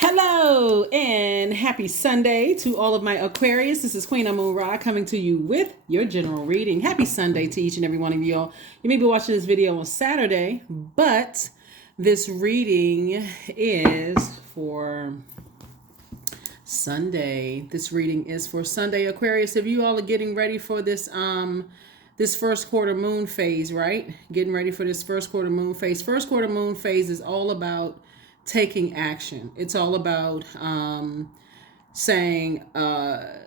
Hello and happy Sunday to all of my Aquarius. This is Queen Amun Ra coming to you with your general reading. Happy Sunday to each and every one of y'all. You may be watching this video on Saturday, but this reading is for Sunday. This reading is for Sunday, Aquarius. If you all are getting ready for this first quarter moon phase, right? Getting ready for this first quarter moon phase. First quarter moon phase is all about taking action. It's all about saying, I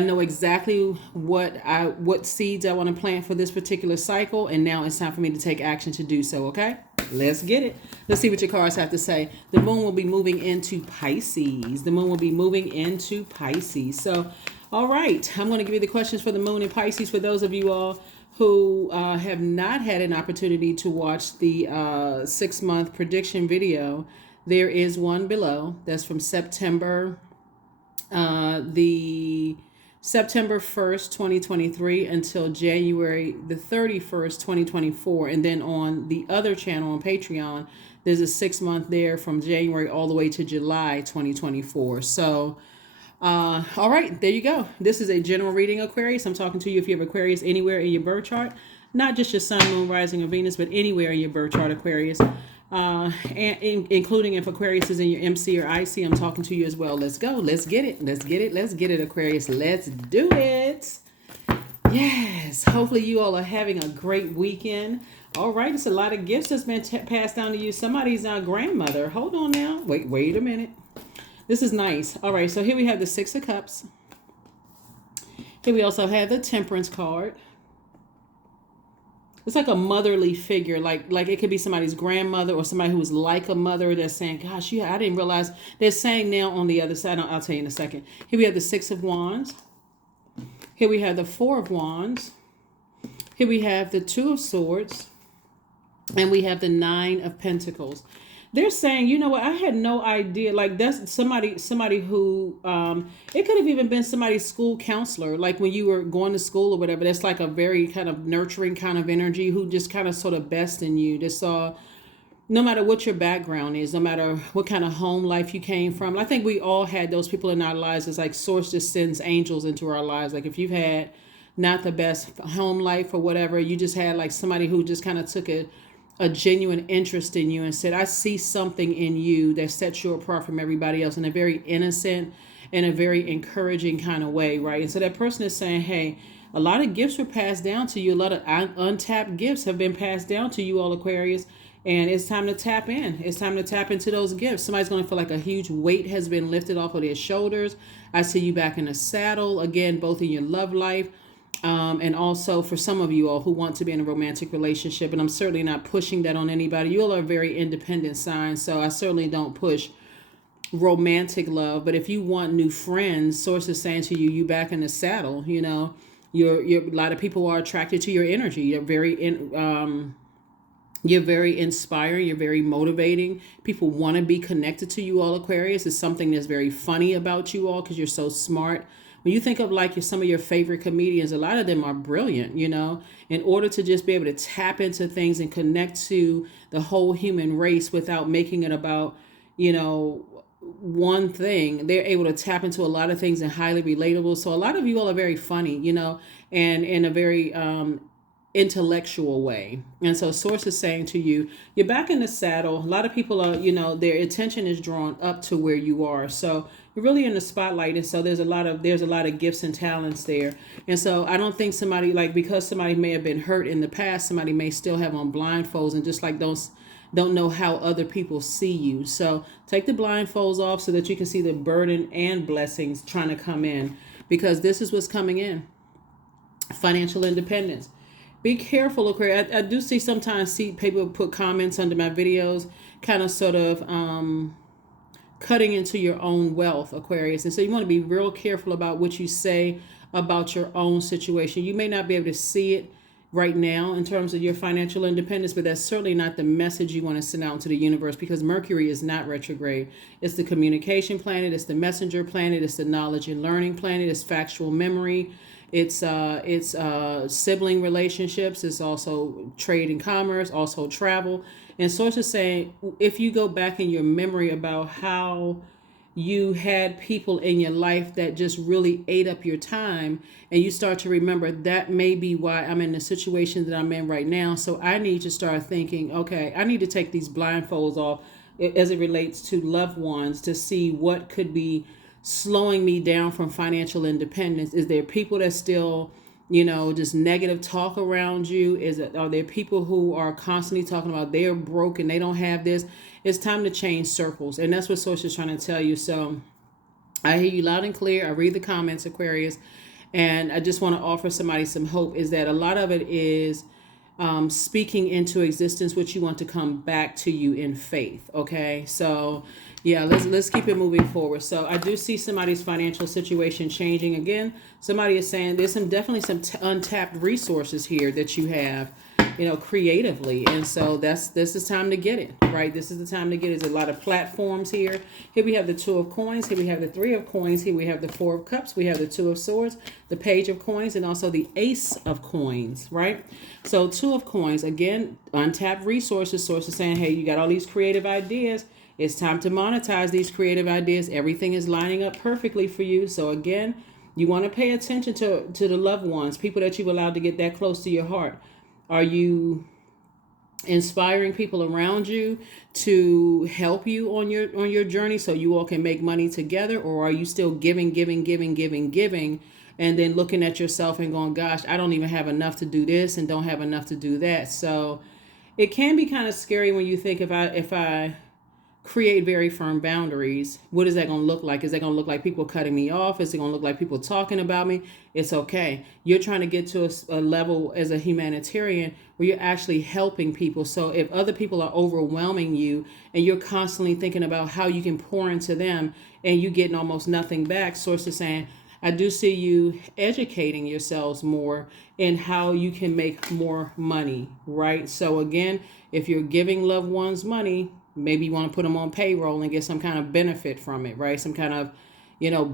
know exactly what seeds I want to plant for this particular cycle, and now it's time for me to take action to do so. Okay, let's get it. Let's see what your cards have to say. The moon will be moving into Pisces. The moon will be moving into Pisces. So, all right, I'm going to give you the questions for the moon in Pisces for those of you all who have not had an opportunity to watch the 6-month prediction video. There is one below that's from September 1st, 2023 until January the 31st, 2024. And then on the other channel on Patreon, there's a 6-month there from January all the way to July 2024. So all right, there you go. This is a general reading, Aquarius. I'm talking to you if you have Aquarius anywhere in your birth chart, not just your sun, moon, rising, or Venus, but anywhere in your birth chart, Aquarius, including if Aquarius is in your MC or IC. I'm talking to you as well. Let's go. Let's get it. Let's get it. Let's get it, Aquarius. Let's do it. Yes. Hopefully you all are having a great weekend. All right. It's a lot of gifts that's been passed down to you. Somebody's grandmother. Hold on now. Wait a minute. This is nice. All right, so here we have the Six of Cups. Here we also have the Temperance card. It's like a motherly figure, like it could be somebody's grandmother or somebody who is like a mother that's saying, gosh, yeah, I didn't realize. They're saying now on the other side. I'll tell you in a second. Here we have the Six of Wands. Here we have the Four of Wands. Here we have the Two of Swords. And we have the Nine of Pentacles. They're saying, you know what, I had no idea. Like that's somebody who, it could have even been somebody's school counselor. Like when you were going to school or whatever, that's like a very kind of nurturing kind of energy who just kind of sort of best in you. They saw, no matter what your background is, no matter what kind of home life you came from. I think we all had those people in our lives. It's like source just sends angels into our lives. Like if you've had not the best home life or whatever, you just had like somebody who just kind of took a genuine interest in you and said, I see something in you that sets you apart from everybody else in a very innocent and a very encouraging kind of way, right? And so that person is saying, hey, a lot of gifts were passed down to you. A lot of untapped gifts have been passed down to you all, Aquarius. And it's time to tap in. It's time to tap into those gifts. Somebody's going to feel like a huge weight has been lifted off of their shoulders. I see you back in the saddle. Again, both in your love life. And also for some of you all who want to be in a romantic relationship, and I'm certainly not pushing that on anybody. You all are very independent signs, so I certainly don't push romantic love. But if you want new friends, source is saying to you, you back in the saddle. You know, you're a lot of people are attracted to your energy. You're very inspiring. You're very motivating. People want to be connected to you all, Aquarius. It's something that's very funny about you all because you're so smart. When you think of like some of your favorite comedians, a lot of them are brilliant, you know, in order to just be able to tap into things and connect to the whole human race without making it about, you know, one thing. They're able to tap into a lot of things and highly relatable. So a lot of you all are very funny, you know, and in a very intellectual way. And so source is saying to you, you're back in the saddle. A lot of people are, you know, their attention is drawn up to where you are. So you're really in the spotlight. And so there's a lot of gifts and talents there. And so I don't think somebody, like, because somebody may have been hurt in the past, somebody may still have on blindfolds and just like don't know how other people see you. So take the blindfolds off so that you can see the burden and blessings trying to come in, because this is what's coming in. Financial independence. Be careful, Aquarius. I do sometimes see people put comments under my videos, kind of sort of cutting into your own wealth, Aquarius. And so you want to be real careful about what you say about your own situation. You may not be able to see it right now in terms of your financial independence, but that's certainly not the message you want to send out into the universe, because Mercury is not retrograde. It's the communication planet. It's the messenger planet. It's the knowledge and learning planet. It's factual memory. It's sibling relationships. It's also trade and commerce, also travel. And Source is saying, if you go back in your memory about how you had people in your life that just really ate up your time, and you start to remember that may be why I'm in the situation that I'm in right now. So I need to start thinking, okay, I need to take these blindfolds off as it relates to loved ones to see what could be slowing me down from financial independence. Is there people that still, just negative talk around you? Are there people who are constantly talking about they're broke and they don't have this? It's time to change circles, and that's what Source is trying to tell you. So I hear you loud and clear. I read the comments, Aquarius, and I just want to offer somebody some hope. Is that a lot of it is speaking into existence what you want to come back to you in faith. Okay, so yeah, let's keep it moving forward. So I do see somebody's financial situation changing again. Somebody is saying there's definitely some untapped resources here that you have, creatively. And so this is time to get it, right? This is the time to get it. There's a lot of platforms here. Here we have the Two of Coins. Here we have the Three of Coins. Here we have the Four of Cups. We have the Two of Swords, the Page of Coins, and also the Ace of Coins, right? So Two of Coins, again, untapped resources. Source is saying, hey, you got all these creative ideas. It's time to monetize these creative ideas. Everything is lining up perfectly for you. So again, you want to pay attention to the loved ones, people that you've allowed to get that close to your heart. Are you inspiring people around you to help you on your journey so you all can make money together? Or are you still giving, and then looking at yourself and going, gosh, I don't even have enough to do this and don't have enough to do that? So it can be kind of scary when you think, if I create very firm boundaries, what is that going to look like? Is that going to look like people cutting me off? Is it going to look like people talking about me? It's okay. You're trying to get to a level as a humanitarian where you're actually helping people. So if other people are overwhelming you and you're constantly thinking about how you can pour into them and you getting almost nothing back, Source is saying, I do see you educating yourselves more in how you can make more money, right? So again, if you're giving loved ones money, maybe you want to put them on payroll and get some kind of benefit from it, right? Some kind of,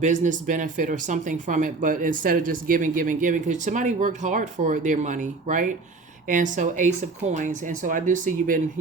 business benefit or something from it. But instead of just giving, because somebody worked hard for their money, right? And so Ace of Coins. And so I do see you've been,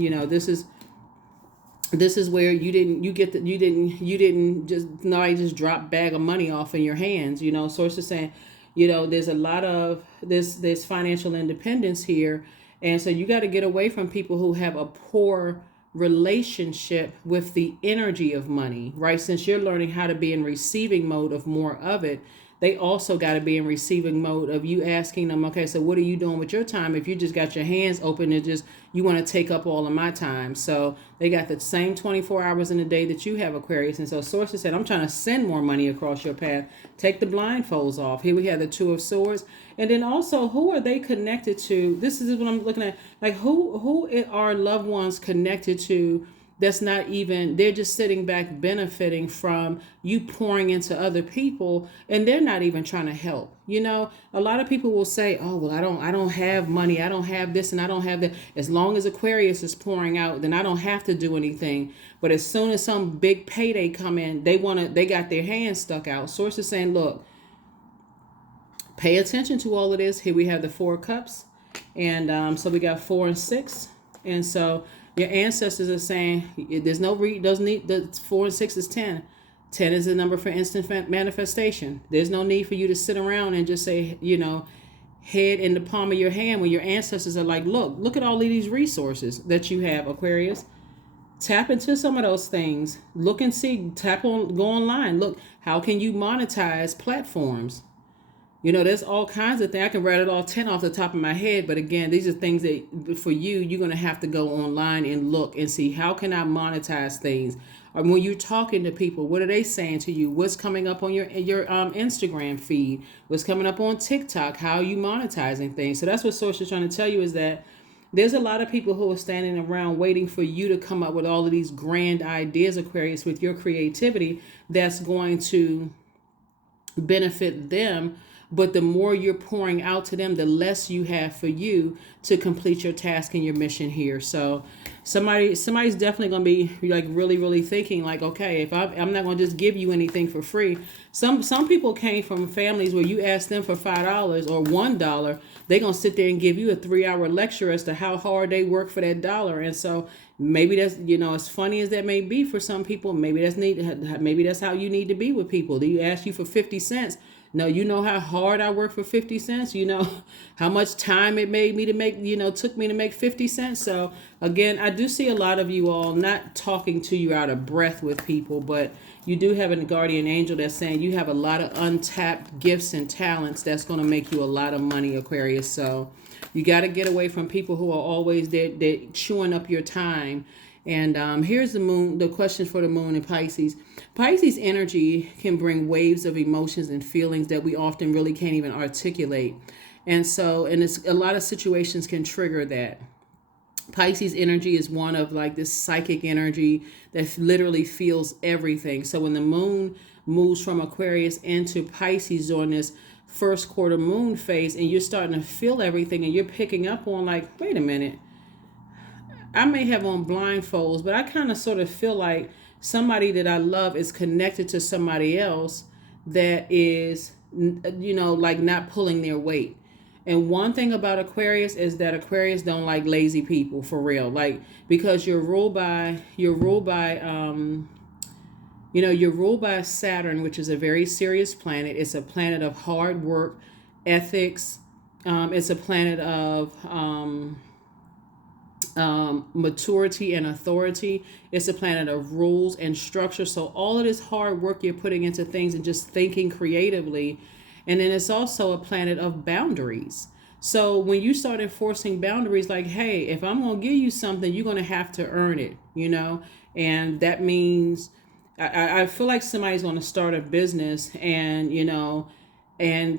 this is where you didn't just drop bag of money off in your hands. Source is saying, there's a lot of this financial independence here. And so you got to get away from people who have a poor relationship with the energy of money, right? Since you're learning how to be in receiving mode of more of it, they also got to be in receiving mode of you asking them, okay, so what are you doing with your time? If you just got your hands open and just, you want to take up all of my time. So they got the same 24 hours in a day that you have, Aquarius. And so Sources said, I'm trying to send more money across your path. Take the blindfolds off. Here we have the Two of Swords. And then also, who are they connected to? This is what I'm looking at. Like, who are loved ones connected to that's not even, they're just sitting back benefiting from you pouring into other people, and they're not even trying to help. A lot of people will say, oh, well, I don't have money, I don't have this and I don't have that. As long as Aquarius is pouring out, then I don't have to do anything. But as soon as some big payday come in, they got their hands stuck out. Source is saying, look, pay attention to all of this. Here we have the Four of Cups, and so we got 4 and 6, and so your ancestors are saying there's no doesn't need, the 4 and 6 is 10. 10 is the number for instant manifestation. There's no need for you to sit around and just say, head in the palm of your hand when your ancestors are like, look at all of these resources that you have, Aquarius. Tap into some of those things. Look and see, go online. Look, how can you monetize platforms? There's all kinds of things. I can rattle all 10 off the top of my head. But again, these are things that for you're going to have to go online and look and see, how can I monetize things? Or when you're talking to people, what are they saying to you? What's coming up on your Instagram feed? What's coming up on TikTok? How are you monetizing things? So that's what Source is trying to tell you, is that there's a lot of people who are standing around waiting for you to come up with all of these grand ideas, Aquarius, with your creativity that's going to benefit them. but the more you're pouring out to them, the less you have for you to complete your task and your mission here. So somebody's definitely going to be like really, really thinking like, okay, if I'm not going to just give you anything for free. Some people came from families where you ask them for $5 or $1, they're going to sit there and give you a 3-hour lecture as to how hard they work for that dollar. And so maybe that's, as funny as that may be for some people, maybe that's how you need to be with people. Do you ask you for 50 cents? No, you know how hard I work for 50 cents. You know how much time it made me to make, took me to make 50 cents. So again, I do see a lot of you all not talking to you out of breath with people, but you do have a guardian angel that's saying you have a lot of untapped gifts and talents that's going to make you a lot of money, Aquarius. So you got to get away from people who are always they're chewing up your time. And here's the moon, the question for the moon in Pisces. Pisces energy can bring waves of emotions and feelings that we often really can't even articulate. And it's a lot of situations can trigger that. Pisces energy is one of like this psychic energy that literally feels everything. So when the moon moves from Aquarius into Pisces during this first quarter moon phase, and you're starting to feel everything and you're picking up on like, wait a minute, I may have on blindfolds, but I kind of sort of feel like somebody that I love is connected to somebody else that is, like not pulling their weight. And one thing about Aquarius is that Aquarius don't like lazy people for real. Like, because you're ruled by Saturn, which is a very serious planet. It's a planet of hard work, ethics. It's a planet of maturity and authority. It's a planet of rules and structure. So all of this hard work you're putting into things and just thinking creatively. And then it's also a planet of boundaries. So when you start enforcing boundaries, like, hey, if I'm going to give you something, you're going to have to earn it, and that means I feel like somebody's going to start a business and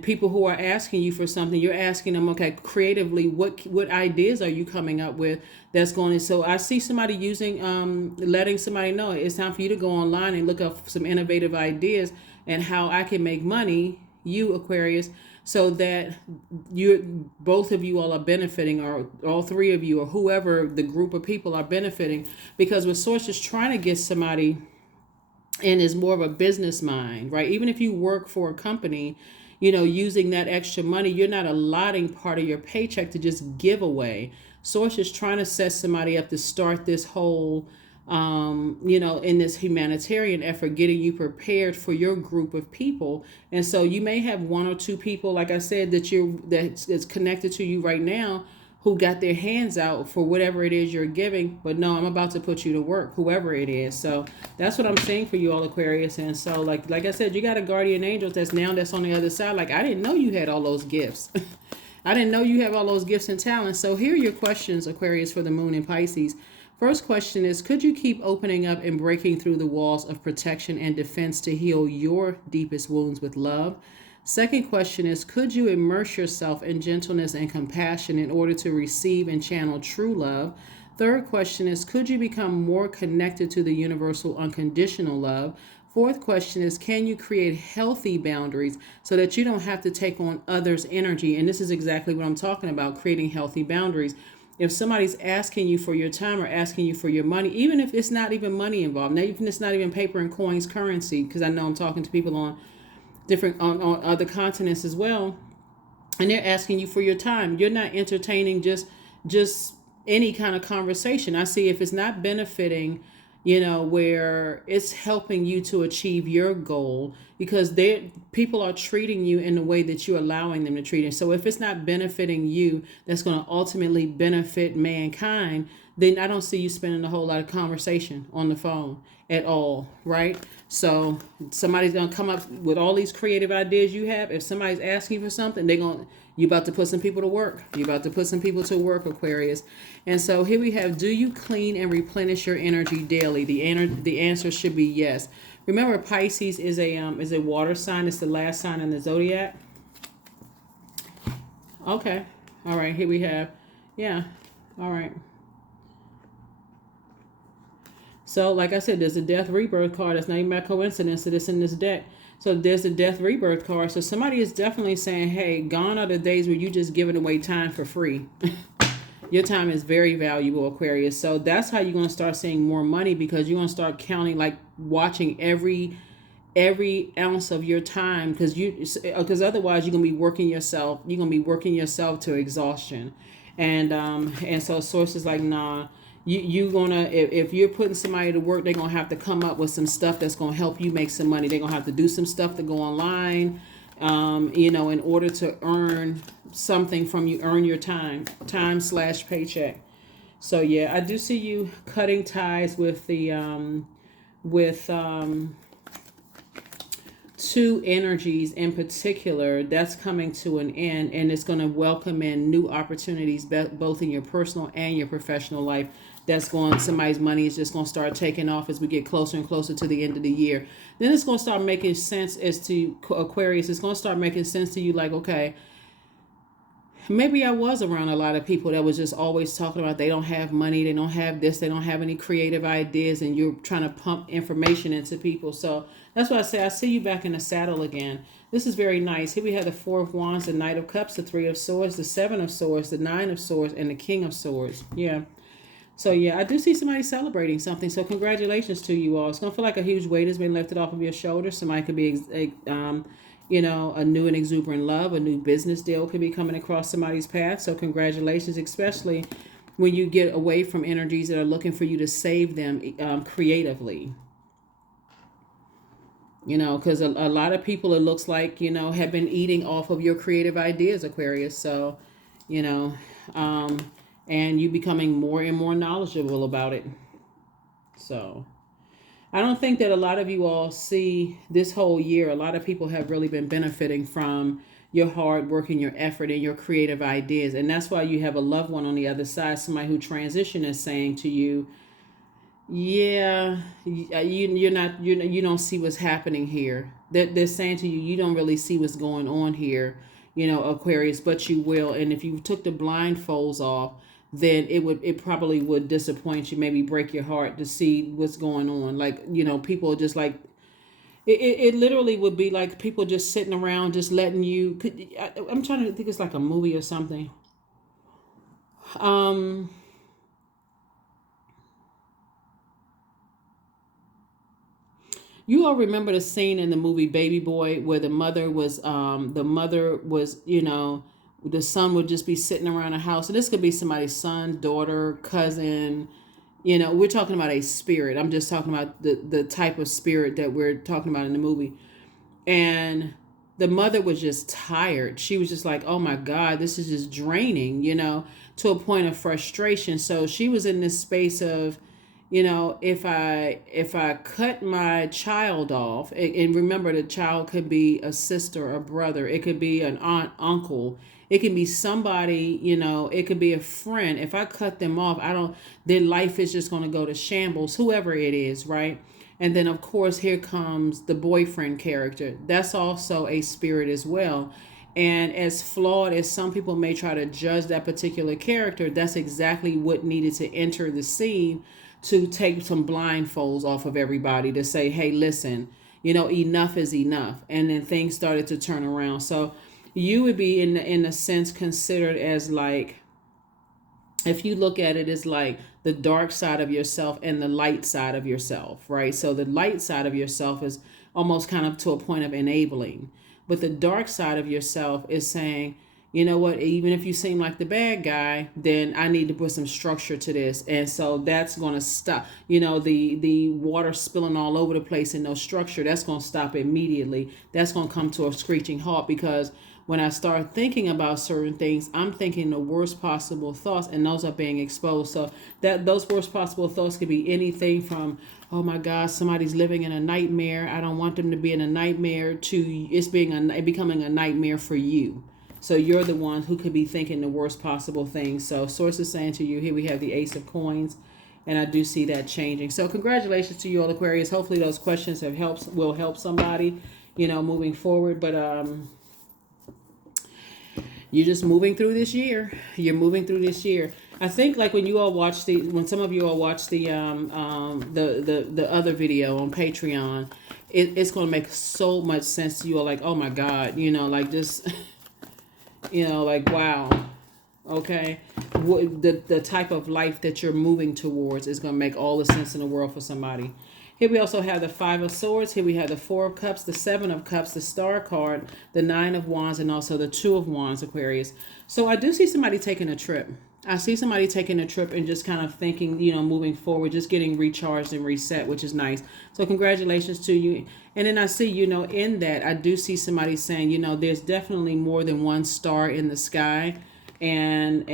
people who are asking you for something, you're asking them, okay, creatively, what ideas are you coming up with that's going to, so I see somebody letting somebody know it's time for you to go online and look up some innovative ideas and how I can make money, you Aquarius, so that both of you all are benefiting, or all three of you, or whoever the group of people are benefiting, because with Source is trying to get somebody and is more of a business mind, right? Even if you work for a company, using that extra money, you're not allotting part of your paycheck to just give away. Source is trying to set somebody up to start this whole, in this humanitarian effort, getting you prepared for your group of people. And so you may have one or two people, like I said, that's connected to you right now, who got their hands out for whatever it is you're giving. But no, I'm about to put you to work, whoever it is. So that's what I'm saying for you all, Aquarius. And so like I said, you got a guardian angel that's on the other side. Like, I didn't know you had all those gifts. I didn't know you have all those gifts and talents. So here are your questions, Aquarius, for the moon in Pisces. First question is, could you keep opening up and breaking through the walls of protection and defense to heal your deepest wounds with love? Second question is, could you immerse yourself in gentleness and compassion in order to receive and channel true love? Third question is, could you become more connected to the universal unconditional love? Fourth question is, can you create healthy boundaries so that you don't have to take on others' energy? And this is exactly what I'm talking about, creating healthy boundaries. If somebody's asking you for your time or asking you for your money, even if it's not even money involved, now even if it's not even paper and coins currency, because I know I'm talking to people on other continents as well, and they're asking you for your time, you're not entertaining just any kind of conversation. I see if it's not benefiting, where it's helping you to achieve your goal, because people are treating you in the way that you're allowing them to treat it. So if it's not benefiting you, that's going to ultimately benefit mankind, then I don't see you spending a whole lot of conversation on the phone at all, right? So somebody's going to come up with all these creative ideas you have. If somebody's asking for something, you're about to put some people to work. You're about to put some people to work, Aquarius. And so here we have, do you clean and replenish your energy daily? The answer should be yes. Remember, Pisces is a water sign. It's the last sign in the zodiac. Okay. All right. Here we have, yeah. All right. So, like I said, there's a death rebirth card. That's not even by coincidence that it's in this deck. So there's a death rebirth card. So somebody is definitely saying, hey, gone are the days where you just giving away time for free. Your time is very valuable, Aquarius. So that's how you're going to start seeing more money, because you're going to start counting, like watching every ounce of your time, because otherwise you're going to be working yourself. You're going to be working yourself to exhaustion. And so sources like, nah, you're gonna, if you're putting somebody to work, they're gonna have to come up with some stuff that's gonna help you make some money. They're gonna have to do some stuff to go online, in order to earn something from you, earn your time/paycheck. So yeah, I do see you cutting ties with the with two energies in particular that's coming to an end, and it's going to welcome in new opportunities both in your personal and your professional life. That's going, somebody's money is just going to start taking off as we get closer and closer to the end of the year. Then it's going to start making sense as to Aquarius. It's going to start making sense to you, like, okay, maybe I was around a lot of people that was just always talking about they don't have money, they don't have this, they don't have any creative ideas, and you're trying to pump information into people. So that's why I say I see you back in the saddle again. This is very nice. Here we have the Four of Wands, the Knight of Cups, the Three of Swords, the Seven of Swords, the Nine of Swords, and the King of Swords. Yeah. So yeah, I do see somebody celebrating something. So congratulations to you all. It's going to feel like a huge weight has been lifted off of your shoulders. Somebody could be a new and exuberant love, a new business deal could be coming across somebody's path. So congratulations, especially when you get away from energies that are looking for you to save them creatively. Because a lot of people, it looks like, have been eating off of your creative ideas, Aquarius. So, you know, and you becoming more and more knowledgeable about it. So I don't think that a lot of you all see this whole year. A lot of people have really been benefiting from your hard work and your effort and your creative ideas. And that's why you have a loved one on the other side, somebody who transitioned, is saying to you, yeah, you don't see what's happening here. They're saying to you, you don't really see what's going on here, Aquarius, but you will. And if you took the blindfolds off, then it probably would disappoint you, maybe break your heart to see what's going on. Like, people just like, it literally would be like people just sitting around, just letting you, I'm trying to think, it's like a movie or something. You all remember the scene in the movie Baby Boy where the mother was, the son would just be sitting around a house. So this could be somebody's son, daughter, cousin. We're talking about a spirit. I'm just talking about the type of spirit that we're talking about in the movie. And the mother was just tired. She was just like, oh my God, this is just draining, to a point of frustration. So she was in this space of, if I cut my child off, and remember, the child could be a sister, a brother, it could be an aunt, uncle, it can be somebody, it could be a friend. If I cut them off, their life is just going to go to shambles, whoever it is, right? And then, of course, here comes the boyfriend character. That's also a spirit as well. And as flawed as some people may try to judge that particular character, that's exactly what needed to enter the scene to take some blindfolds off of everybody, to say, hey, listen, enough is enough. And then things started to turn around. So you would be in a sense considered as, like, if you look at it as like the dark side of yourself and the light side of yourself, right? So the light side of yourself is almost kind of to a point of enabling. But the dark side of yourself is saying, you know what, even if you seem like the bad guy, then I need to put some structure to this. And so that's going to stop, the water spilling all over the place and no structure, that's going to stop immediately. That's going to come to a screeching halt, because when I start thinking about certain things, I'm thinking the worst possible thoughts, and those are being exposed. So that those worst possible thoughts could be anything from, oh my God, somebody's living in a nightmare, I don't want them to be in a nightmare, to it becoming a nightmare for you. So you're the one who could be thinking the worst possible things. So source is saying to you, here we have the Ace of Coins, and I do see that changing. So congratulations to you all, Aquarius. Hopefully those questions will help somebody, moving forward. But you're just moving through this year. You're moving through this year. I think like when you all watch when some of you all watch the other video on Patreon, it's going to make so much sense to you all. Like, oh my God, like this, like wow, okay, the type of life that you're moving towards is going to make all the sense in the world for somebody. Here we also have the Five of Swords. Here we have the Four of Cups, the Seven of Cups, the Star card, the Nine of Wands, and also the Two of Wands, Aquarius. So I do see somebody taking a trip. I see somebody taking a trip and just kind of thinking, moving forward, just getting recharged and reset, which is nice. So congratulations to you. And then I see, in that, I do see somebody saying, there's definitely more than one star in the sky. And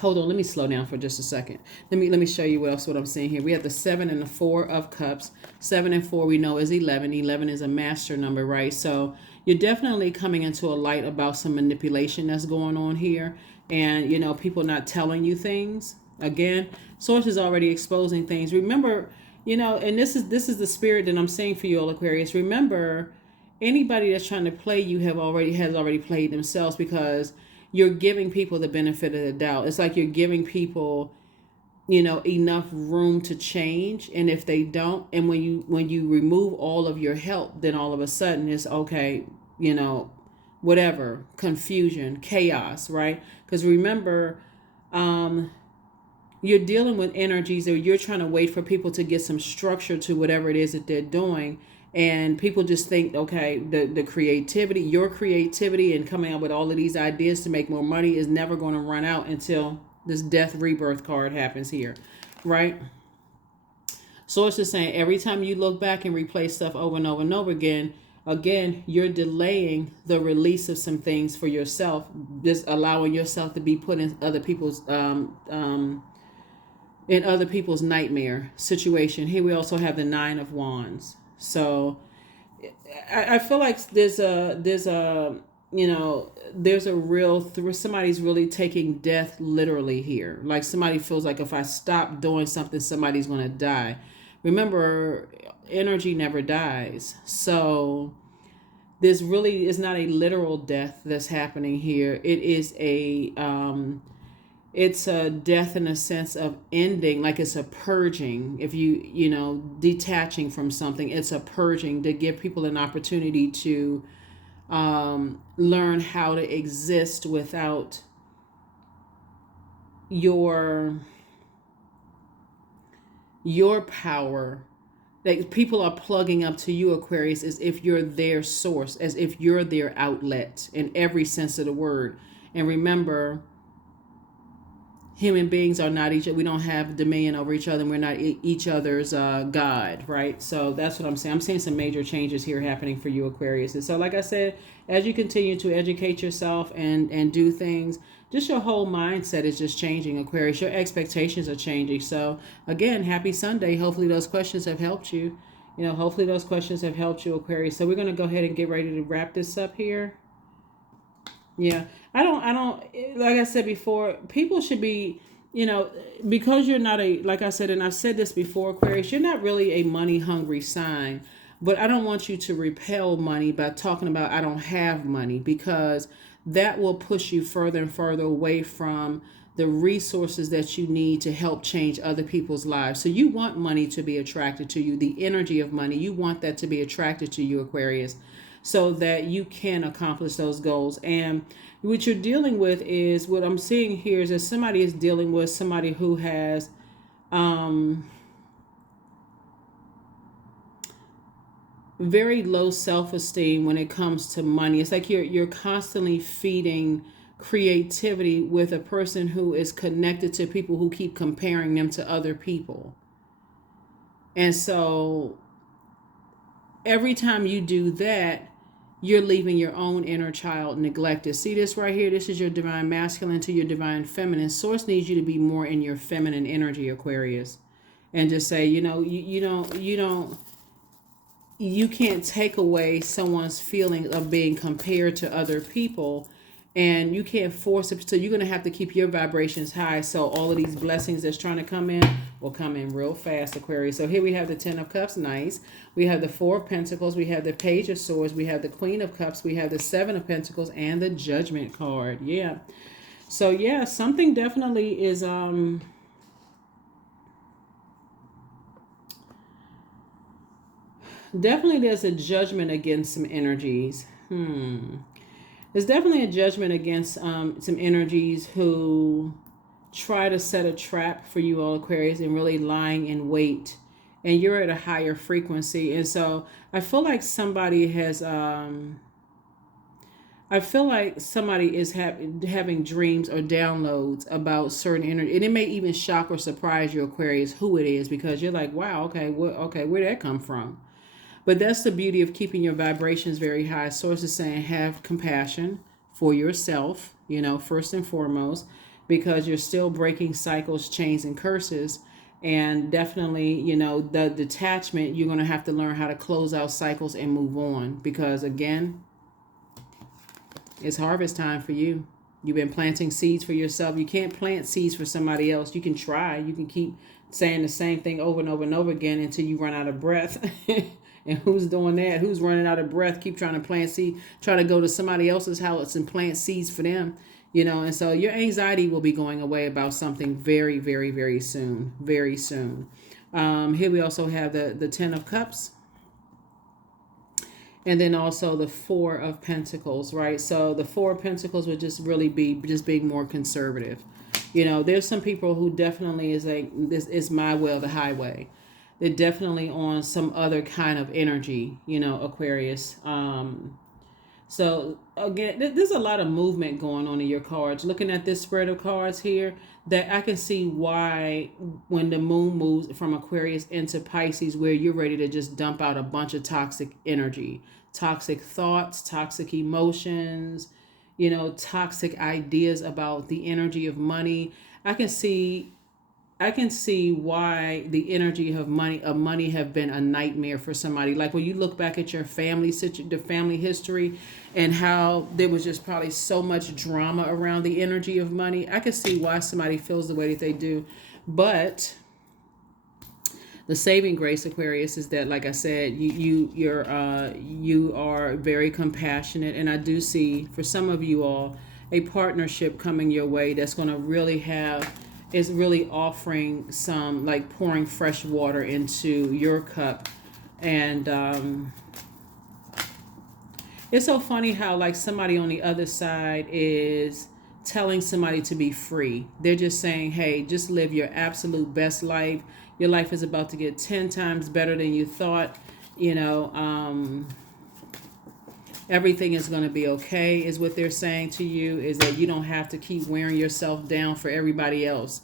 hold on, let me slow down for just a second. Let me show you what I'm seeing here. We have the 7 and the 4 of cups. 7 and 4 we know is 11. 11 is a master number, right? So you're definitely coming into a light about some manipulation that's going on here. And, people not telling you things. Again, Source is already exposing things. Remember, and this is the spirit that I'm saying for you all, Aquarius. Remember, anybody that's trying to play you has already played themselves, because you're giving people the benefit of the doubt. It's like you're giving people, enough room to change. And if they don't, and when you remove all of your help, then all of a sudden it's okay, whatever, confusion, chaos, right? Because remember, you're dealing with energies, or you're trying to wait for people to get some structure to whatever it is that they're doing. And people just think, okay, the creativity, your creativity and coming up with all of these ideas to make more money is never going to run out until this death rebirth card happens here, right? So it's just saying, every time you look back and replay stuff over and over and over again, you're delaying the release of some things for yourself, just allowing yourself to be put in other people's nightmare situation. Here we also have the 9 of Wands. So I feel like there's a real somebody's really taking death literally here. Like somebody feels like if I stop doing something, somebody's going to die. Remember, energy never dies. So this really is not a literal death that's happening here. It is it's a death in a sense of ending, like it's a purging. If detaching from something, it's a purging to give people an opportunity to learn how to exist without your power. Like people are plugging up to you, Aquarius, as if you're their source, as if you're their outlet in every sense of the word. And remember, human beings are not each other. We don't have dominion over each other, and we're not each other's God, right? So that's what I'm saying. I'm seeing some major changes here happening for you, Aquarius. And so, like I said, as you continue to educate yourself and do things, just your whole mindset is just changing, Aquarius. Your expectations are changing. So again, happy Sunday. Hopefully those questions have helped you. Hopefully those questions have helped you, Aquarius. So we're going to go ahead and get ready to wrap this up here. Yeah, I don't, like I said before, people should be, because you're not like I said, and I've said this before, Aquarius, you're not really a money hungry sign, but I don't want you to repel money by talking about, I don't have money, because that will push you further and further away from the resources that you need to help change other people's lives. So you want money to be attracted to you, the energy of money, you want that to be attracted to you, Aquarius, so that you can accomplish those goals. And what you're dealing with is, what I'm seeing here is that somebody is dealing with somebody who has very low self-esteem when it comes to money. It's like you're constantly feeding creativity with a person who is connected to people who keep comparing them to other people. And so every time you do that, you're leaving your own inner child neglected. See this right here? This is your divine masculine to your divine feminine. Source needs you to be more in your feminine energy, Aquarius. And just say, you can't take away someone's feeling of being compared to other people, and you can't force it. So you're going to have to keep your vibrations high. So all of these blessings that's trying to come in will come in real fast, Aquarius. So here we have the 10 of Cups. Nice. We have the 4 of Pentacles. We have the Page of Swords. We have the Queen of Cups. We have the 7 of Pentacles and the Judgment card. Yeah. So yeah, something definitely is definitely there's a judgment against some energies. There's definitely a judgment against some energies who try to set a trap for you all Aquarius and really lying in wait, and you're at a higher frequency. And so I feel like somebody has I feel like somebody is having dreams or downloads about certain energy, and it may even shock or surprise you Aquarius who it is, because you're like, wow, okay, okay, where did that come from? But that's the beauty of keeping your vibrations very high. Source is saying have compassion for yourself, first and foremost, because you're still breaking cycles, chains, and curses. And definitely, the detachment, you're going to have to learn how to close out cycles and move on. Because again, it's harvest time for you. You've been planting seeds for yourself. You can't plant seeds for somebody else. You can try. You can keep saying the same thing over and over and over again until you run out of breath. And who's doing that? Who's running out of breath? Keep trying to plant seed, try to go to somebody else's house and plant seeds for them. And so your anxiety will be going away about something very, very, very soon. Very soon. Here we also have the Ten of Cups. And then also the Four of Pentacles, right? So the Four of Pentacles would just really be just being more conservative. There's some people who definitely is like, this is my way or the highway. They're definitely on some other kind of energy, Aquarius. So again, there's a lot of movement going on in your cards. Looking at this spread of cards here, that I can see why when the moon moves from Aquarius into Pisces, where you're ready to just dump out a bunch of toxic energy, toxic thoughts, toxic emotions, toxic ideas about the energy of money. I can see why the energy of money have been a nightmare for somebody. Like when you look back at your the family history, and how there was just probably so much drama around the energy of money. I can see why somebody feels the way that they do. But the saving grace, Aquarius, is that, like I said, you are very compassionate, and I do see for some of you all a partnership coming your way that's going to really is really offering some, like pouring fresh water into your cup. And it's so funny how like somebody on the other side is telling somebody to be free. They're just saying, hey, just live your absolute best life. Your life is about to get 10 times better than you thought. Everything is going to be okay, is what they're saying to you, is that you don't have to keep wearing yourself down for everybody else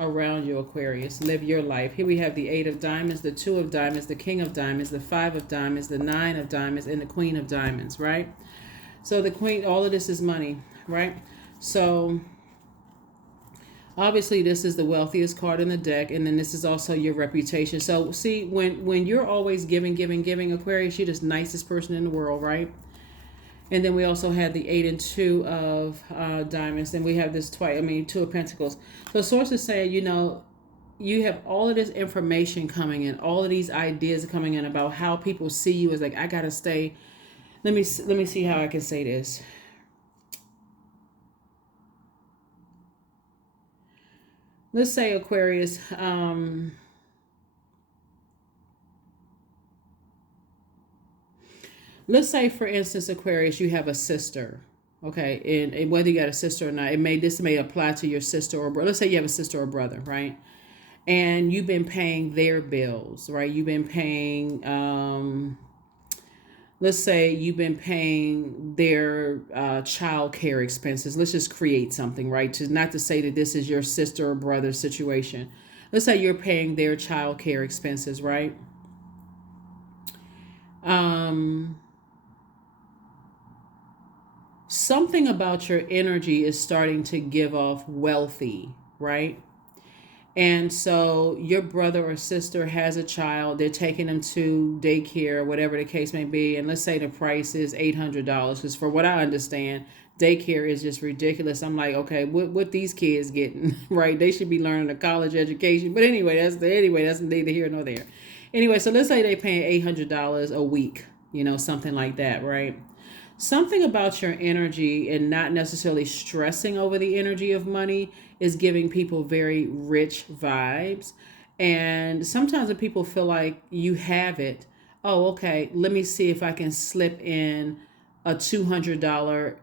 around you, Aquarius. Live your life. Here we have the Eight of Diamonds, the Two of Diamonds, the King of Diamonds, the Five of Diamonds, the Nine of Diamonds, and the Queen of Diamonds, right? So the Queen, all of this is money, right? So obviously this is the wealthiest card in the deck, and then this is also your reputation. So see, when you're always giving, Aquarius, you're the nicest person in the world, right? And then we also had the 8 and 2 of diamonds. And we have this Two of Pentacles. So sources say, you have all of this information coming in, all of these ideas coming in about how people see you as like, I gotta stay. Let me see how I can say this. Let's say, Aquarius, let's say, for instance, Aquarius, you have a sister. Okay, and whether you got a sister or not, this may apply to your sister or brother. Let's say you have a sister or brother, right? And you've been paying their bills, right? You've been paying, let's say you've been paying their child care expenses. Let's just create something, right? Not to say that this is your sister or brother situation. Let's say you're paying their child care expenses, right? Something about your energy is starting to give off wealthy, right? And so your brother or sister has a child, they're taking them to daycare, whatever the case may be, and let's say the price is $800, because for what I understand, daycare is just ridiculous. I'm like, okay, what these kids getting, right? They should be learning a college education. But anyway, that's neither here nor there. Anyway, so let's say they paying $800 a week, something like that, right? something about your energy and not necessarily stressing over the energy of money is giving people very rich vibes. And sometimes when people feel like you have it, oh, okay, let me see if I can slip in a $200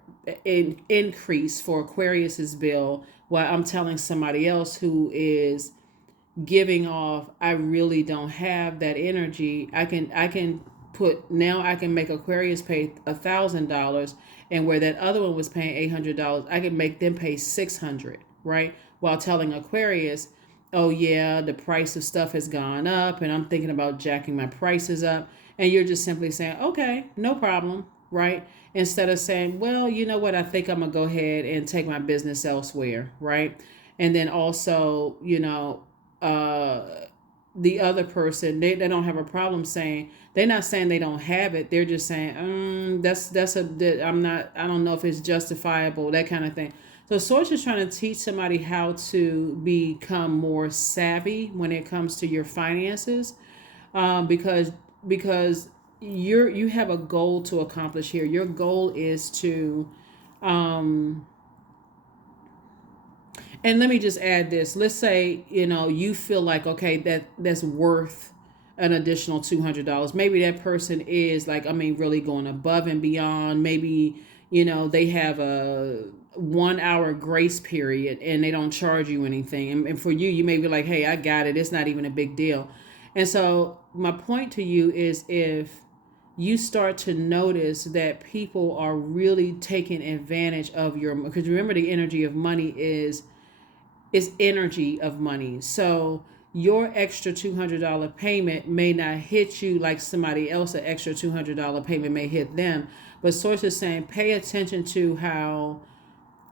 increase for Aquarius's bill while I'm telling somebody else who is giving off, I really don't have that energy. I can put, now I can make Aquarius pay $1,000, and where that other one was paying $800, I can make them pay 600, right? While telling Aquarius, oh yeah, the price of stuff has gone up and I'm thinking about jacking my prices up. And you're just simply saying, okay, no problem, right? Instead of saying, well, you know what, I think I'm gonna go ahead and take my business elsewhere, right? And then also, uh, the other person, they don't have a problem saying, they're not saying they don't have it, they're just saying, I'm not, I don't know if it's justifiable, that kind of thing. So source is trying to teach somebody how to become more savvy when it comes to your finances, because you have a goal to accomplish here. Your goal is to, um, and let me just add this. Let's say, you feel like, okay, that's worth an additional $200. Maybe that person is like, I mean, really going above and beyond. Maybe, they have a 1 hour grace period and they don't charge you anything. And for you, you may be like, hey, I got it. It's not even a big deal. And so my point to you is, if you start to notice that people are really taking advantage of your, because remember, the energy of money is energy of money. So your extra $200 payment may not hit you like somebody else, an extra $200 payment may hit them. But source is saying, pay attention to how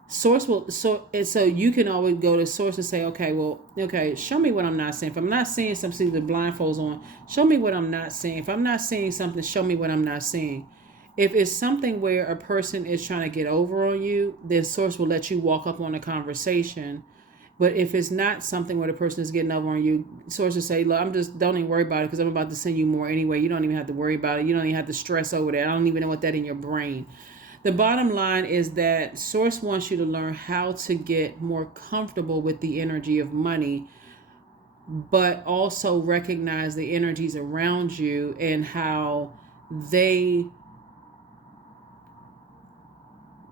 source will, and so you can always go to source and say, okay, well, okay, show me what I'm not seeing. If I'm not seeing something, the blindfolds on, show me what I'm not seeing. If I'm not seeing something, show me what I'm not seeing. If it's something where a person is trying to get over on you, then source will let you walk up on a conversation. But if it's not something where the person is getting over on you, sources say, look, don't even worry about it, because I'm about to send you more anyway. You don't even have to worry about it. You don't even have to stress over that. I don't even know what that in your brain. The bottom line is that source wants you to learn how to get more comfortable with the energy of money, but also recognize the energies around you and how they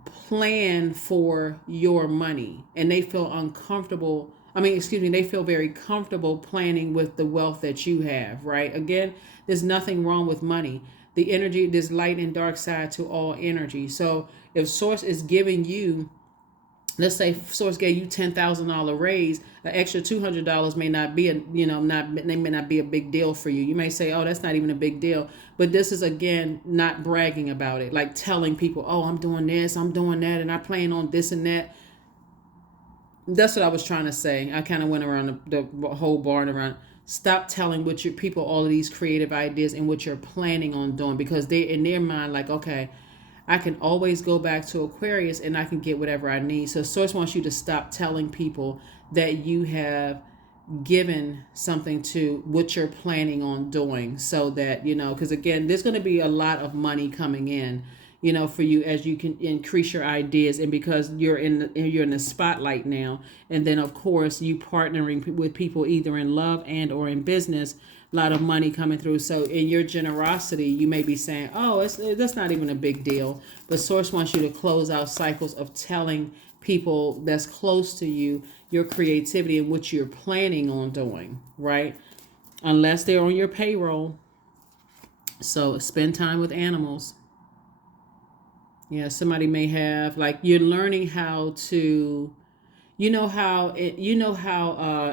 plan for your money, and they feel uncomfortable. They feel very comfortable planning with the wealth that you have, right? Again, there's nothing wrong with money. The energy, there's light and dark side to all energy. So if source is giving you, let's say source gave you $10,000 raise, an extra $200 may not be they may not be a big deal for you. You may say, oh, that's not even a big deal. But this is, again, not bragging about it, like telling people, oh, I'm doing this, I'm doing that, and I plan on this and that. That's what I was trying to say. I kind of went around the whole barn around. Stop telling what your people all of these creative ideas and what you're planning on doing, because they, in their mind, like, okay, I can always go back to Aquarius and I can get whatever I need. So source wants you to stop telling people that you have given something to what you're planning on doing, so that, because again, there's going to be a lot of money coming in, for you, as you can increase your ideas, and because you're in the spotlight now. And then of course, you partnering with people either in love and or in business, a lot of money coming through. So in your generosity, you may be saying, oh, that's not even a big deal. But source wants you to close out cycles of telling people that's close to you your creativity and what you're planning on doing, right? Unless they're on your payroll. So spend time with animals. Yeah, somebody may have, like, you're learning how to,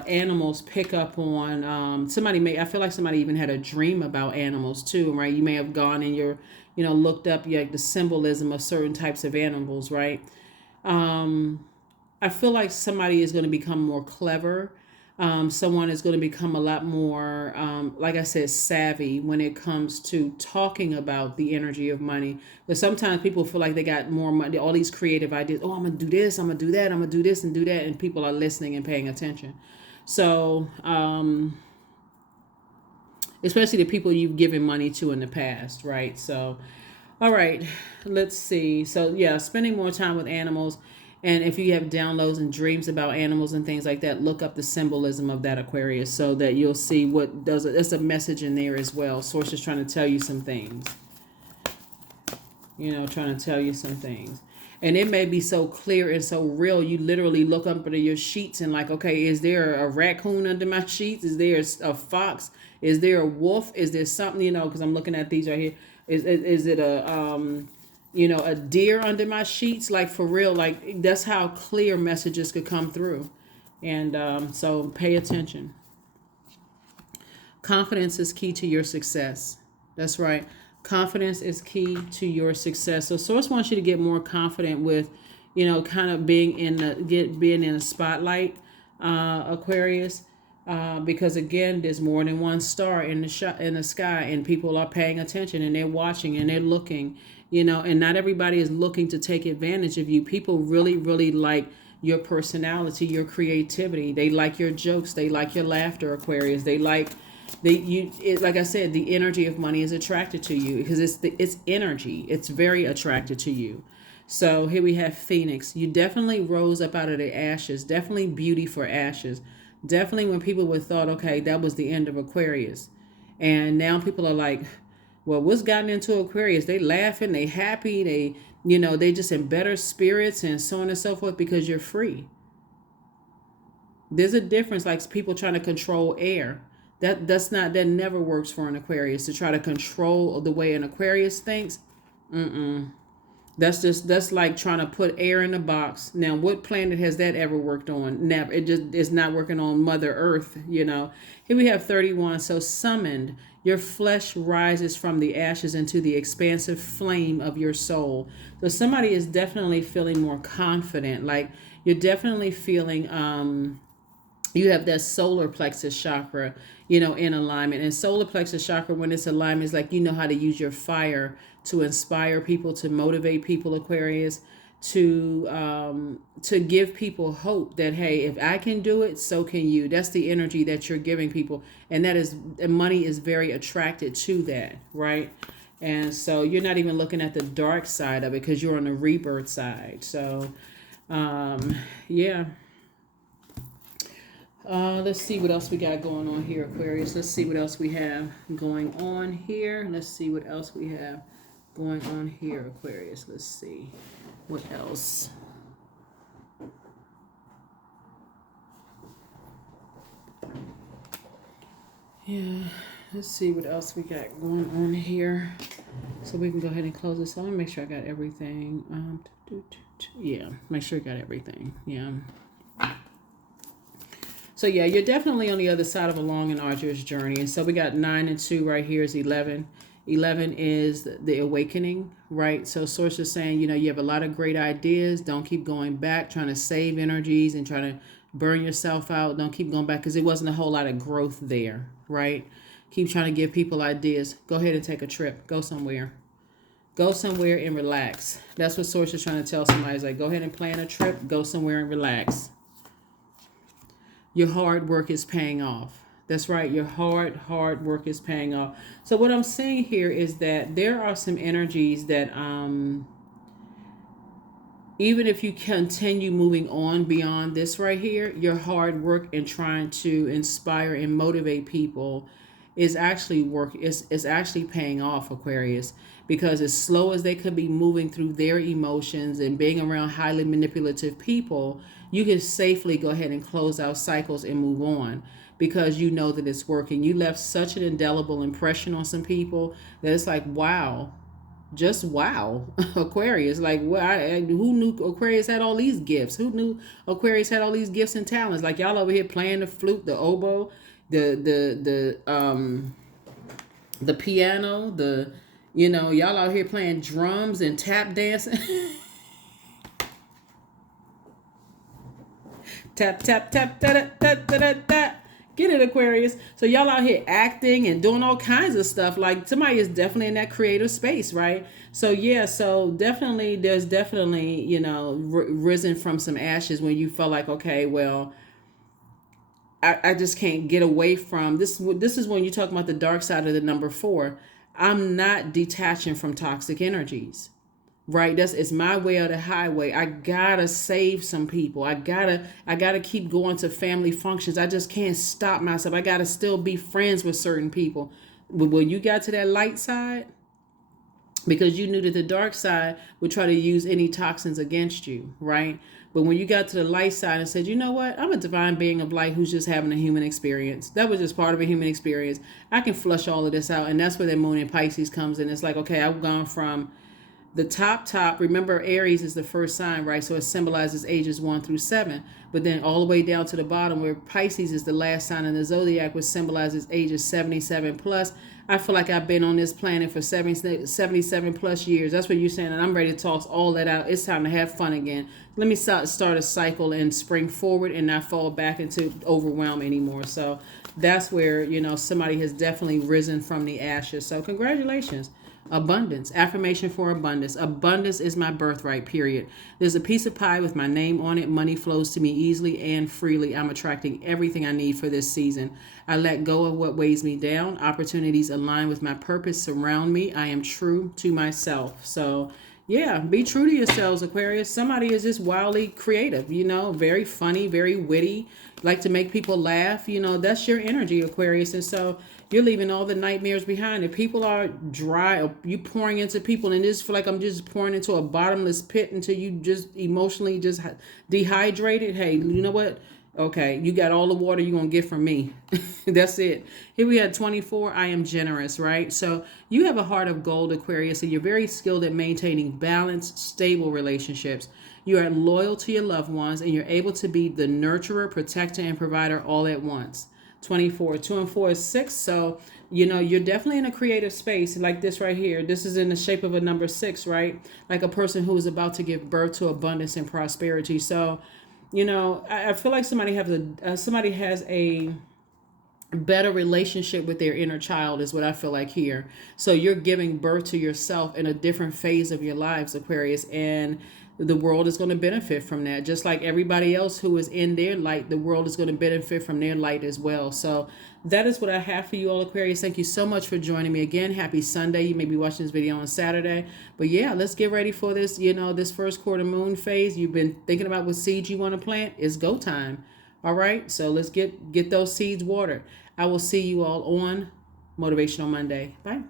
animals pick up on, somebody may, I feel like somebody even had a dream about animals too, right? You may have gone and looked up like the symbolism of certain types of animals, right? I feel like somebody is going to become more clever. Someone is going to become a lot more, like I said, savvy when it comes to talking about the energy of money. But sometimes people feel like they got more money, all these creative ideas. Oh, I'm going to do this, I'm going to do that, I'm going to do this and do that. And people are listening and paying attention. So, especially the people you've given money to in the past, right? So, All right, let's see. So yeah, spending more time with animals, and if you have downloads and dreams about animals and things like that, look up the symbolism of that Aquarius so that you'll see what does it. There's a message in there as well. Source is trying to tell you some things. Trying to tell you some things. And it may be so clear and so real, you literally look up under your sheets and like, okay, is there a raccoon under my sheets? Is there a fox? Is there a wolf? Is there something, because I'm looking at these right here. Is it a deer under my sheets? Like for real, like that's how clear messages could come through. And so pay attention. Confidence is key to your success. That's right. Confidence is key to your success. So Source wants you to get more confident with, kind of being in a spotlight, Aquarius, because again, there's more than one star in the sky, and people are paying attention and they're watching and they're looking, and not everybody is looking to take advantage of you. People really, really like your personality, your creativity. They like your jokes. They like your laughter, Aquarius. They like like I said, the energy of money is attracted to you because it's energy. It's very attracted to you. So here we have Phoenix. You definitely rose up out of the ashes. Definitely beauty for ashes. Definitely when people would thought, okay, that was the end of Aquarius. And now people are like, well, what's gotten into Aquarius? They laughing, they happy, they just in better spirits and so on and so forth because you're free. There's a difference, like people trying to control air. That never works for an Aquarius to try to control the way an Aquarius thinks. That's like trying to put air in a box. Now, what planet has that ever worked on? Never. It's not working on Mother Earth. Here we have 31. So summoned, your flesh rises from the ashes into the expansive flame of your soul. So somebody is definitely feeling more confident. Like you're definitely feeling you have that solar plexus chakra, in alignment. And solar plexus chakra, when it's alignment, is like how to use your fire to inspire people, to motivate people, Aquarius, to give people hope that, hey, if I can do it, so can you. That's the energy that you're giving people. And money is very attracted to that, right? And so you're not even looking at the dark side of it because you're on the rebirth side. So, yeah. Let's see what else we got going on here, Aquarius. Let's see what else we have going on here. Let's see what else we have going on here, Aquarius. Let's see what else. Yeah, let's see what else we got going on here. So we can go ahead and close this. I'm gonna make sure I got everything. Yeah, make sure I got everything. Yeah. So yeah, you're definitely on the other side of a long and arduous journey. And so we got 9 and 2 right here is 11. 11 is the awakening, right? So Source is saying, you have a lot of great ideas. Don't keep going back, trying to save energies and trying to burn yourself out. Don't keep going back because there wasn't a whole lot of growth there, right? Keep trying to give people ideas. Go ahead and take a trip. Go somewhere. Go somewhere and relax. That's what Source is trying to tell somebody. Is like, go ahead and plan a trip. Go somewhere and relax. Your hard work is paying off. That's right. Your hard work is paying off. So what I'm saying here is that there are some energies that even if you continue moving on beyond this right here, your hard work and trying to inspire and motivate people is actually is actually paying off, Aquarius, because as slow as they could be moving through their emotions and being around highly manipulative people, you can safely go ahead and close out cycles and move on because you know that it's working. You left such an indelible impression on some people that it's like, wow, just wow. Aquarius, like, who knew Aquarius had all these gifts? Who knew Aquarius had all these gifts and talents? Like y'all over here playing the flute, the oboe, the piano, y'all out here playing drums and tap dancing. Tap, tap, tap, da, da, da, da, da, da. Get it, Aquarius. So y'all out here acting and doing all kinds of stuff. Like somebody is definitely in that creative space, right? So yeah, so definitely there's definitely, risen from some ashes when you felt like, okay, well, I just can't get away from this. This is when you talk about the dark side of the number 4. I'm not detaching from toxic energies. Right, that's it's my way or the highway. I gotta save some people. I gotta keep going to family functions. I just can't stop myself. I gotta still be friends with certain people. But when you got to that light side, because you knew that the dark side would try to use any toxins against you, right? But when you got to the light side and said, you know what, I'm a divine being of light who's just having a human experience. That was just part of a human experience. I can flush all of this out. And that's where the moon in Pisces comes in. It's like, okay, I've gone from the top, remember Aries is the first sign, right? So it symbolizes ages 1 through 7. But then all the way down to the bottom where Pisces is the last sign in the zodiac, which symbolizes ages 77 plus. I feel like I've been on this planet for 77 plus years. That's what you're saying. And I'm ready to toss all that out. It's time to have fun again. Let me start a cycle and spring forward and not fall back into overwhelm anymore. So that's where, somebody has definitely risen from the ashes. So congratulations. Abundance. Affirmation for abundance. Abundance is my birthright, period. There's a piece of pie with my name on it. Money flows to me easily and freely. I'm attracting everything I need for this season. I let go of what weighs me down. Opportunities align with my purpose surround me. I am true to myself. So, yeah, be true to yourselves, Aquarius. Somebody is just wildly creative, very funny, very witty, like to make people laugh. That's your energy, Aquarius. And so you're leaving all the nightmares behind. If people are dry, or you pouring into people and just feel like I'm just pouring into a bottomless pit until you just emotionally just dehydrated, hey, you know what? Okay, you got all the water you're going to get from me. That's it. Here we had 24. I am generous, right? So you have a heart of gold, Aquarius, and you're very skilled at maintaining balanced, stable relationships. You are loyal to your loved ones, and you're able to be the nurturer, protector, and provider all at once. 24. 2 and 4 is 6. So, you're definitely in a creative space like this right here. This is in the shape of a number 6, right? Like a person who is about to give birth to abundance and prosperity. So, I feel like somebody has a better relationship with their inner child is what I feel like here. So you're giving birth to yourself in a different phase of your lives, Aquarius, and the world is going to benefit from that. Just like everybody else who is in their light, the world is going to benefit from their light as well. So that is what I have for you all, Aquarius. Thank you so much for joining me again. Happy Sunday. You may be watching this video on Saturday. But yeah, let's get ready for this, this first quarter moon phase. You've been thinking about what seeds you want to plant. It's go time. All right. So let's get those seeds watered. I will see you all on Motivational Monday. Bye.